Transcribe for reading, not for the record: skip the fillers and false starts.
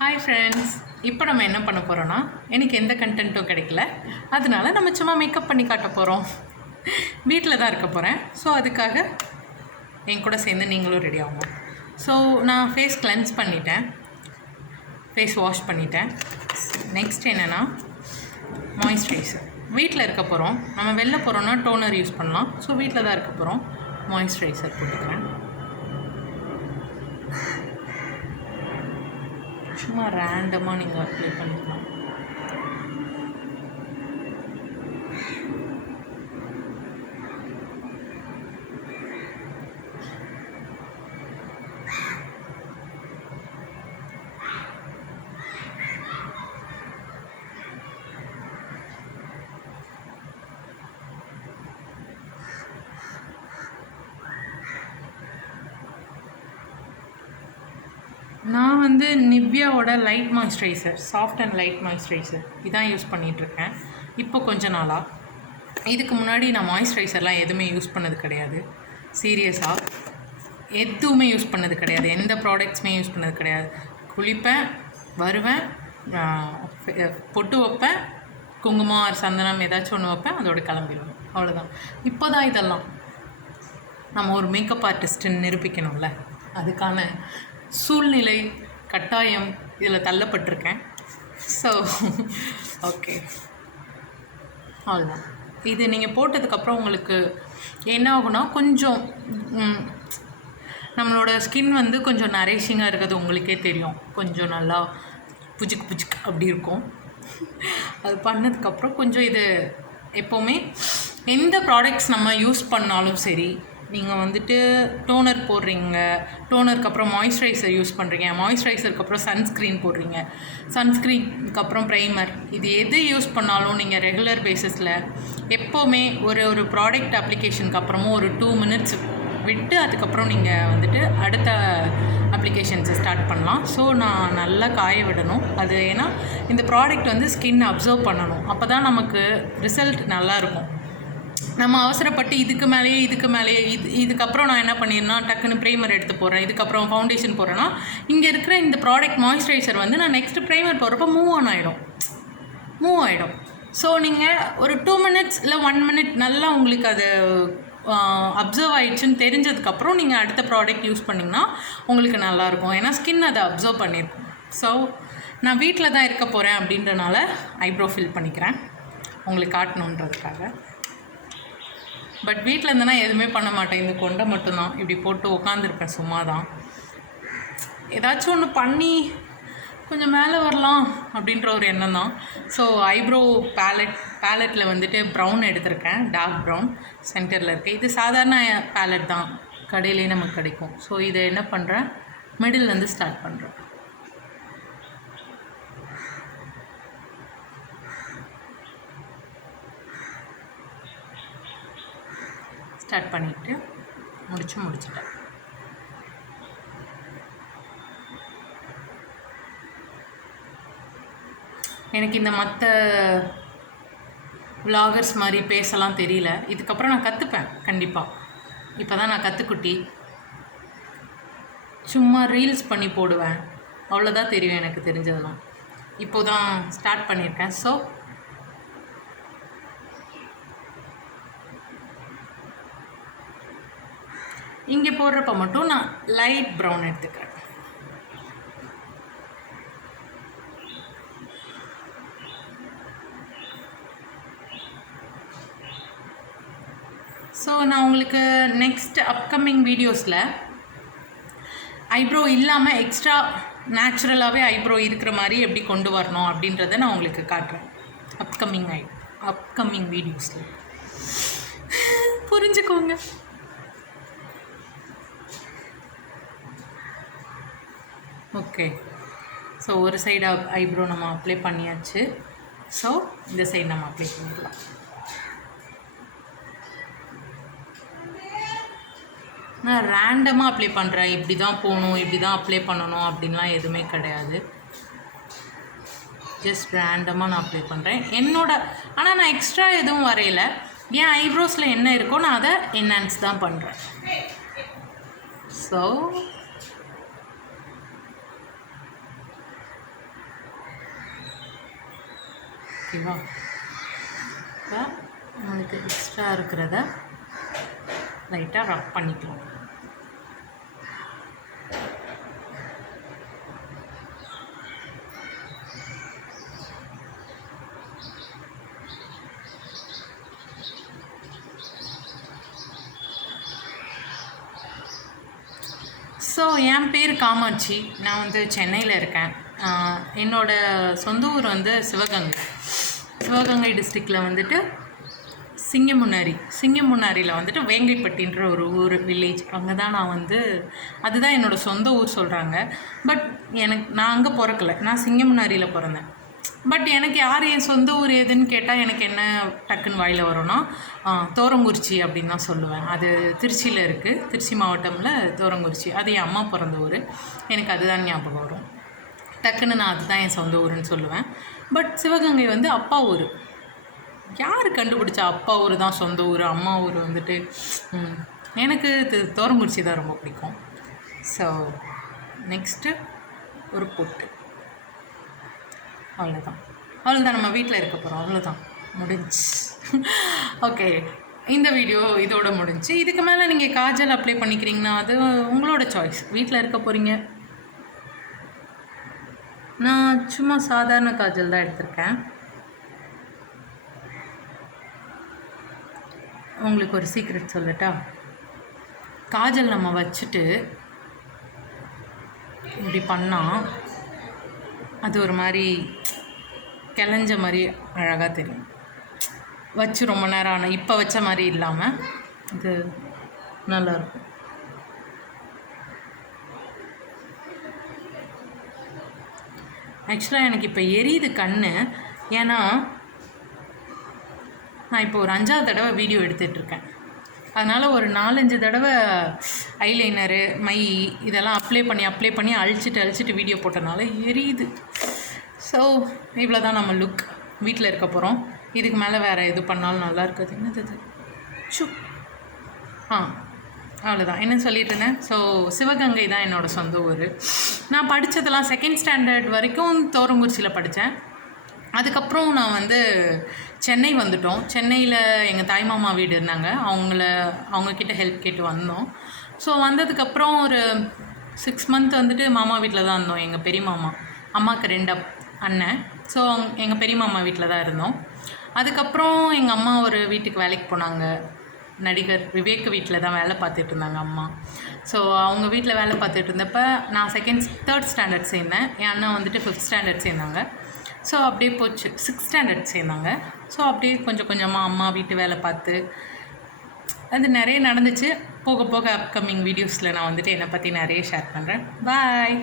Hi friends, இப்போ நம்ம என்ன பண்ண போகிறோன்னா, எனக்கு எந்த கண்டென்ட்டும் கிடைக்கல, அதனால நம்ம சும்மா மேக்கப் பண்ணி காட்ட போகிறோம். வீட்டில் தான் இருக்க போகிறேன். ஸோ அதுக்காக என் கூட சேர்ந்து நீங்களும் ரெடி ஆகும். ஸோ நான் ஃபேஸ் கிளென்ஸ் பண்ணிட்டேன், ஃபேஸ் வாஷ் பண்ணிட்டேன். நெக்ஸ்ட் என்னென்னா மாய்ஸ்சரைசர். வீட்டில் இருக்க போகிறோம், நம்ம வெளில போகிறோன்னா டோனர் யூஸ் பண்ணலாம். ஸோ வீட்டில் தான் இருக்க போகிறோம். மாய்ஸ்சரைசர் போட்டுக்கிறேன். சும்மா ரேண்டமாக நீங்கள் அப்ளை பண்ணிக்கலாம். நான் வந்து நிவ்யாவோட light moisturiser, soft and light moisturiser இதான் யூஸ் பண்ணிகிட்ருக்கேன் இப்போ கொஞ்ச நாளாக. இதுக்கு முன்னாடி நான் மாய்ஸ்சரைசர்லாம் எதுவுமே யூஸ் பண்ணது கிடையாது. சீரியஸாக எதுவுமே யூஸ் பண்ணது கிடையாது, எந்த ப்ராடக்ட்ஸுமே யூஸ் பண்ணது கிடையாது. குளிப்பேன், வருவேன், பொட்டு வைப்பேன், குங்குமம் ஆர் சந்தனம் ஏதாச்சும் ஒன்று வைப்பேன், அதோட கிளம்பிடுவேன், அவ்வளோதான். இப்போ தான் இதெல்லாம் நம்ம ஒரு மேக்கப் ஆர்டிஸ்ட்டுன்னு நிரூபிக்கணும்ல, அதுக்கான சூழ்நிலை கட்டாயம் இதில் தள்ளப்பட்டிருக்கேன். ஸோ ஓகே, அவ்வளோதான். இது நீங்கள் போட்டதுக்கப்புறம் உங்களுக்கு என்ன ஆகுனா, கொஞ்சம் நம்மளோட ஸ்கின் வந்து கொஞ்சம் நரேஷிங்காக இருக்கிறது உங்களுக்கே தெரியும். கொஞ்சம் நல்லா புஜுக்கு அப்படி இருக்கும். அது பண்ணதுக்கப்புறம் கொஞ்சம் இது எப்போவுமே எந்த ப்ராடக்ட்ஸ் நம்ம யூஸ் பண்ணாலும் சரி, நீங்கள் வந்துட்டு டோனர் போடுறீங்க, டோனருக்கு அப்புறம் மாய்ஸ்சரைசர் யூஸ் பண்ணுறீங்க, மாய்ஸ்சரைசருக்கு அப்புறம் சன்ஸ்க்ரீன் போடுறீங்க, சன்ஸ்க்ரீனுக்கு அப்புறம் ப்ரைமர், இது எது யூஸ் பண்ணாலும் நீங்கள் ரெகுலர் பேஸஸில் எப்போவுமே ஒரு ப்ராடக்ட் அப்ளிகேஷனுக்கு அப்புறமும் ஒரு 2 minutes விட்டு அதுக்கப்புறம் நீங்கள் வந்துட்டு அடுத்த அப்ளிகேஷன்ஸை ஸ்டார்ட் பண்ணலாம். ஸோ நான் நல்லா காய விடணும். அது ஏன்னா இந்த ப்ராடக்ட் வந்து ஸ்கின் அப்சர்வ் பண்ணணும், அப்போ தான் நமக்கு ரிசல்ட் நல்லாயிருக்கும். நம்ம அவசரப்பட்டு இதுக்கு மேலேயே இதுக்கப்புறம் நான் என்ன பண்ணிடுன்னா, டக்குன்னு ப்ரைமர் எடுத்து போடுறேன், இதுக்கப்புறம் ஃபவுண்டேஷன் போடுறேன்னா, இங்கே இருக்கிற இந்த ப்ராடக்ட் மாய்ஸ்சரைசர் வந்து நான் நெக்ஸ்ட்டு ப்ரைமர் போடுறப்போ மூவ் ஆகிடும். ஸோ நீங்கள் ஒரு 2 minutes இல்லை 1 minute நல்லா உங்களுக்கு அது அப்சர்வ் ஆகிடுச்சுன்னு தெரிஞ்சதுக்கப்புறம் நீங்கள் அடுத்த ப்ராடக்ட் யூஸ் பண்ணிங்கன்னா உங்களுக்கு நல்லாயிருக்கும். ஏன்னா ஸ்கின் அதை அப்சர்வ் பண்ணியிருக்கும். ஸோ நான் வீட்டில் தான் இருக்க போகிறேன் அப்படின்றனால ஐப்ரோ ஃபில் பண்ணிக்கிறேன், உங்களுக்கு காட்டணுன்றதுக்காக. பட் வீட்டில் இருந்தேன்னா எதுவுமே பண்ண மாட்டேன், இந்த கொண்டை மட்டும்தான் இப்படி போட்டு உட்காந்துருப்பேன், சும்மா தான். ஏதாச்சும் ஒன்று பண்ணி கொஞ்சம் மேலே வரலாம் அப்படின்ற ஒரு எண்ணம் தான். ஸோ ஐப்ரோ பேலட்டில் வந்துட்டு ப்ரௌன் எடுத்திருக்கேன், டார்க் ப்ரௌன் சென்டரில் இருக்குது. இது சாதாரண பேலட் தான், கடையிலே நமக்கு கிடைக்கும். ஸோ இதை என்ன பண்ணுறேன், மிடில்லேருந்து ஸ்டார்ட் பண்ணுறேன். ஸ்டார்ட் பண்ணிவிட்டு முடிச்சிட்டேன். எனக்கு இந்த மற்ற விலாகர்ஸ் மாதிரி பேசலாம் தெரியல, இதுக்கப்புறம் நான் கற்றுப்பேன் கண்டிப்பாக. இப்போ தான் நான் கற்றுக்குட்டி, சும்மா ரீல்ஸ் பண்ணி போடுவேன், அவ்வளோதான் தெரியும் எனக்கு தெரிஞ்சதெல்லாம். இப்போ தான் ஸ்டார்ட் பண்ணியிருக்கேன். ஸோ இங்கே போடுறப்ப மட்டும் நான் லைட் ப்ரௌன் எடுத்துக்கிறேன். ஸோ நான் உங்களுக்கு நெக்ஸ்ட் அப்கமிங் வீடியோஸில் ஐப்ரோ இல்லாமல் எக்ஸ்ட்ரா நேச்சுரலாகவே ஐப்ரோ இருக்கிற மாதிரி எப்படி கொண்டு வரணும் அப்படின்றத நான் உங்களுக்கு காட்டுறேன் அப்கமிங் வீடியோஸில். புரிஞ்சுக்கோங்க. ஓகே, ஸோ ஒரு சைடு ஐப்ரோ நம்ம அப்ளை பண்ணியாச்சு. ஸோ இந்த சைடு நம்ம அப்ளை பண்ணிக்கலாம். நான் ரேண்டமாக அப்ளை பண்ணுறேன், இப்படி தான் போகணும், இப்படி தான் அப்ளை பண்ணணும் அப்படின்லாம் எதுவுமே கிடையாது. ஜஸ்ட் ரேண்டமாக நான் அப்ளை பண்ணுறேன் ஆனால் நான் எக்ஸ்ட்ரா எதுவும் வரையலை. என் ஐப்ரோஸில் என்ன இருக்கோ நான் அதை என்ஹான்ஸ் தான் பண்ணுறேன். ஸோ ஓகேவா? இப்போ நம்மளுக்கு எக்ஸ்ட்ரா இருக்கிறத லைட்டாக ரப் பண்ணிக்கலாம். ஸோ என் பேர் காமாட்சி. நான் வந்து சென்னையில் இருக்கேன். என்னோடய சொந்த ஊர் வந்து சிவகங்கை டிஸ்ட்ரிக்டில் வந்துட்டு சிங்கமுன்னாரியில் வந்துட்டு வேங்கைப்பட்டின்ற ஒரு ஊர் வில்லேஜ். அங்கே தான் நான் வந்து அதுதான் என்னோடய சொந்த ஊர் சொல்கிறாங்க. பட் நான் அங்கே பிறக்கலை, நான் சிங்கமுன்னாரியில் பிறந்தேன். பட் எனக்கு யார் என் சொந்த ஊர் எதுன்னு கேட்டால் எனக்கு என்ன டக்குன்னு வாயில் வரும்னா தோரங்குறிச்சி அப்படின்னு தான் சொல்லுவேன். அது திருச்சியில் இருக்குது, திருச்சி மாவட்டமில் தோரங்குறிச்சி. அது என் அம்மா பிறந்த ஊர். எனக்கு அதுதான் ஞாபகம் வரும். டக்குன்னு நான் அதுதான் என் சொந்த ஊருன்னு சொல்லுவேன். பட் சிவகங்கை வந்து அப்பா ஊர். யார் கண்டுபிடிச்சா அப்பா ஊர் தான் சொந்த ஊர், அம்மா ஊர் வந்துட்டு எனக்கு தோரங்குறிச்சி தான் ரொம்ப பிடிக்கும். ஸோ நெக்ஸ்ட்டு ஒரு பொட்டு. அவ்வளோதான் நம்ம வீட்டில் இருக்க போகிறோம். அவ்வளோதான், முடிஞ்சு. ஓகே, இந்த வீடியோ இதோட முடிஞ்சு. இதுக்கு மேலே நீங்கள் காஜல் அப்ளை பண்ணிக்கிறீங்கன்னா அது உங்களோட சாய்ஸ். வீட்டில் இருக்க போகிறீங்க. நான் சும்மா சாதாரண காஜல் தான் எடுத்திருக்கேன். உங்களுக்கு ஒரு சீக்ரெட் சொல்லட்டா? காஜல் நம்ம வச்சுட்டு இப்படி பண்ணால் அது ஒரு மாதிரி கிளஞ்ச மாதிரி அழகாக தெரியும். வச்சு ரொம்ப நேரம் ஆனால் இப்போ வச்ச மாதிரி இல்லாமல் இது நல்லாயிருக்கும். ஆக்சுவலாக எனக்கு இப்போ எரியுது கண். ஏன்னா நான் இப்போ ஒரு 5வது தடவை வீடியோ எடுத்துகிட்ருக்கேன். அதனால் ஒரு 4-5 தடவை ஐலைனரு, மை இதெல்லாம் அப்ளை பண்ணி அழிச்சிட்டு வீடியோ போட்டனால எரியுது. ஸோ இவ்வளோ தான் நம்ம லுக். வீட்டில் இருக்க போகிறோம். இதுக்கு மேலே வேறு எது பண்ணாலும் நல்லா இருக்காது. என்னது ஷூ அவ்வளோதான். என்ன சொல்லிட்டு இருந்தேன்? ஸோ சிவகங்கை தான் என்னோடய சொந்த ஊர். நான் படித்ததெல்லாம் 2nd ஸ்டாண்டர்ட் வரைக்கும் தோரங்குறிச்சியில் படித்தேன். அதுக்கப்புறம் நான் வந்து சென்னை வந்துட்டோம். சென்னையில் எங்கள் தாய்மாமா வீடு இருந்தாங்க. அவங்கக்கிட்ட ஹெல்ப் கேட்டு வந்தோம். ஸோ வந்ததுக்கப்புறம் ஒரு 6 மந்த் வந்துட்டு மாமா வீட்டில் தான் இருந்தோம். எங்கள் பெரிய மாமா, அம்மாவுக்கு 2 அண்ணன். ஸோ எங்கள் பெரிய மாமா வீட்டில் தான் இருந்தோம். அதுக்கப்புறம் எங்கள் அம்மா ஒரு வீட்டுக்கு வேலைக்கு போனாங்க. நடிகர் விவேக் வீட்டில் தான் வேலை பார்த்துட்டு இருந்தாங்க அம்மா. ஸோ அவங்க வீட்டில் வேலை பார்த்துட்டு இருந்தப்போ நான் 3rd ஸ்டாண்டர்ட் சேர்ந்தேன். என் அண்ணன் வந்துட்டு 5th ஸ்டாண்டர்ட் சேர்ந்தாங்க. ஸோ அப்படியே போச்சு. 6th ஸ்டாண்டர்ட் சேர்ந்தாங்க. ஸோ அப்படியே கொஞ்சம் கொஞ்சமாக அம்மா வீட்டு வேலை பார்த்து அது நிறைய நடந்துச்சு. போக போக அப்கமிங் வீடியோஸில் நான் வந்துட்டு என்னை பற்றி நிறைய ஷேர் பண்ணுறேன். பாய்.